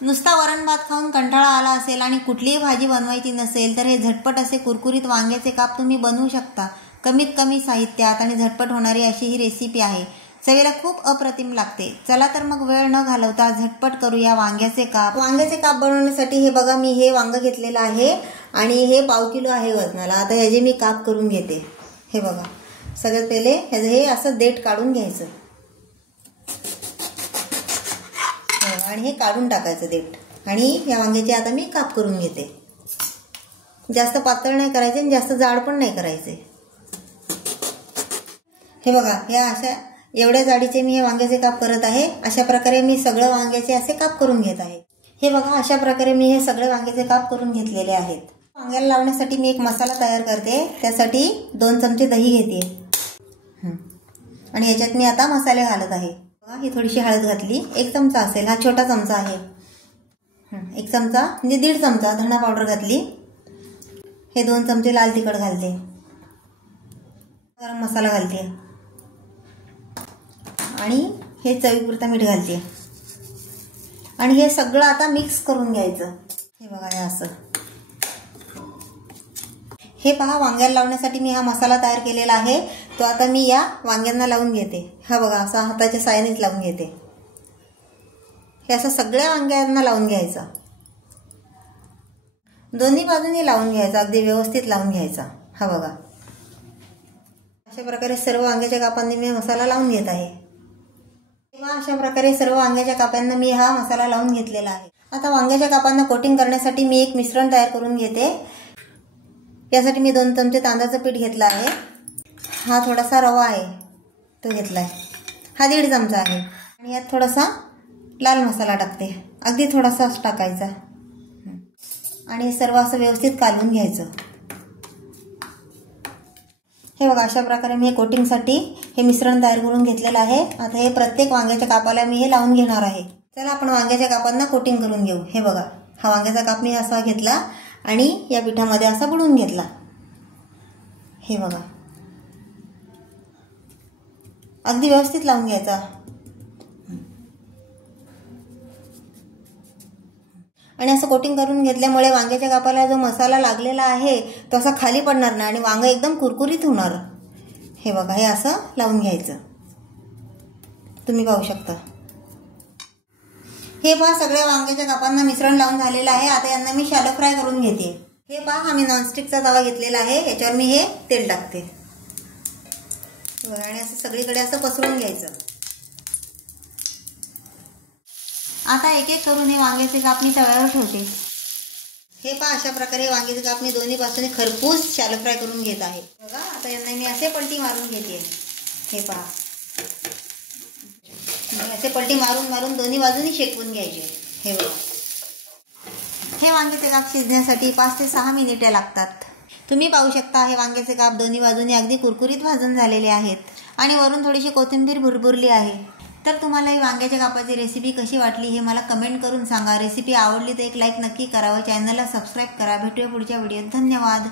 नुसता वरण भात खाऊन कंटाळा आला असेल आणि कुठलीही भाजी बनवायची नसेल तर हे झटपट असे कुरकुरीत वांग्याचे काप तुम्ही बनवू शकता. कमीत कमी साहित्यात आणि झटपट होणारी अशी ही रेसिपी आहे. चवीला खूप अप्रतिम लागते. चला तर मग वेळ न घालवता झटपट करूया वांग्याचे काप. वांग्याचे काप बनवण्यासाठी हे बघा मी हे वांग घेतलेलं आहे आणि हे 1/2 किलो आहे वजनाला. आता ह्याचे मी काप करून घेते. हे बघा सगळ्यात पहिले ह्याचं हे असं देठ काढून घ्यायचं आणि हे काढून टाकायचं देठ आणि या वांग्याचे आता मी काप करून घेते. जास्त पातळ नाही करायचे आणि जास्त जाड पण नाही करायचे. हे बघा या अशा एवढ्या जाडीचे मी हे वांग्याचे काप करत आहे. अशा प्रकारे मी सगळं वांग्याचे असे काप करून घेत आहे. हे बघा अशा प्रकारे मी हे सगळे वांग्याचे काप करून घेतलेले आहेत. वांग्याला लावण्यासाठी मी एक मसाला तयार करते. त्यासाठी 2 चमचे दही घेते आणि ह्याच्यात मी आता मसाले घालत आहे. ही थोडीशी हळद घातली. 1 चमचा असेल, हा छोटा चमचा आहे. 1 चमचा म्हणजे 1.5 चमचा धणा पावडर घातली. हे 2 चमचे लाल तिखट घालते. गरम मसाला घालते आणि हे चवीपुरता मीठ घालते आणि हे सगळं आता मिक्स करून घ्यायचं. हे बघा हे असं. हे पहा वांग्याला लावण्यासाठी मी हा मसाला तयार केलेला आहे. तो आता मी या वांग्यांना लावून घेते. हा बघा असा हाताच्या साहाय्यानेच लावून घेते. हे असं सगळ्या वांग्यांना लावून घ्यायचं. दोन्ही बाजूनी लावून घ्यायचं. अगदी व्यवस्थित लावून घ्यायचा. हा बघा अशा प्रकारे सर्व वांग्याच्या कापांनी मी मसाला लावून घेत आहे. तेव्हा अशा प्रकारे सर्व वांग्याच्या कापांना मी हा मसाला लावून घेतलेला आहे. आता वांग्याच्या कापांना कोटिंग करण्यासाठी मी एक मिश्रण तयार करून घेते. यासाठी मी 2 चमचे तांदळाचं पीठ घेतलं आहे. हा थोडासा रवा आहे तो घेतला आहे. हा 1.5 चमचा आहे आणि यात थोडासा लाल मसाला टाकते. अगदी थोडासाच टाकायचा आणि सर्व असं व्यवस्थित कालवून घ्यायचं. हे बघा अशा प्रकारे मी हे कोटिंगसाठी हे मिश्रण तयार करून घेतलेलं आहे. आता हे प्रत्येक वांग्याच्या कापाला मी हे लावून घेणार आहे. चला आपण वांग्याच्या कापांना कोटिंग करून घेऊ. हे बघा हा वांग्याचा काप मी असा घेतला आणि या पिठामध्ये असा बुडवून घेतला. हे बघा अगदी व्यवस्थित लावून घ्यायचा आणि असं कोटिंग करून घेतल्यामुळे वांग्याच्या कापाला जो मसाला लागलेला आहे तो असा खाली पडणार नाही आणि वांग एकदम कुरकुरीत होणार. हे बघा हे असं लावून घ्यायचं. तुम्ही पाहू शकता. हे पहा सगळ्या वांग्याच्या कापांना मिश्रण लावून झालेलं आहे. आता यांना मी शॅलो फ्राय करून घेते. हे पहा हा मी नॉनस्टिकचा तवा घेतलेला आहे. याच्यावर मी हे तेल टाकते आणि असं सगळीकडे असं पसरून घ्यायचं. आता एक एक करून हे वांग्याचे काप मी तव्यावर ठेवते. हे पहा अशा प्रकारे वांग्याचे काप मी दोन्ही बाजूने खरपूस शॅलो फ्राय करून घेत आहे. बघा आता यांना मी असे पलटी मारून घेते. हे पहा असे पलटी मारून मारून दोन्ही बाजूनी शेकवून घ्यायचे. हे बघा हे वांग्याचे काप शिजण्यासाठी 5 ते 6 मिनिटे लागतात. तुम्ही पाहू शकता हे वांग्याचे काप दोन्ही बाजूनी अगदी कुरकुरीत भाजून झालेले आहेत आणि वरून थोडीशी कोथिंबीर भुरभुरली आहे. तर तुम्हाला ही वांग्याच्या कापाची रेसिपी कशी वाटली हे मला कमेंट करून सांगा. रेसिपी आवडली तर एक लाईक नक्की करा व चॅनलला सबस्क्राईब करा. भेटूया पुढच्या व्हिडिओत. धन्यवाद.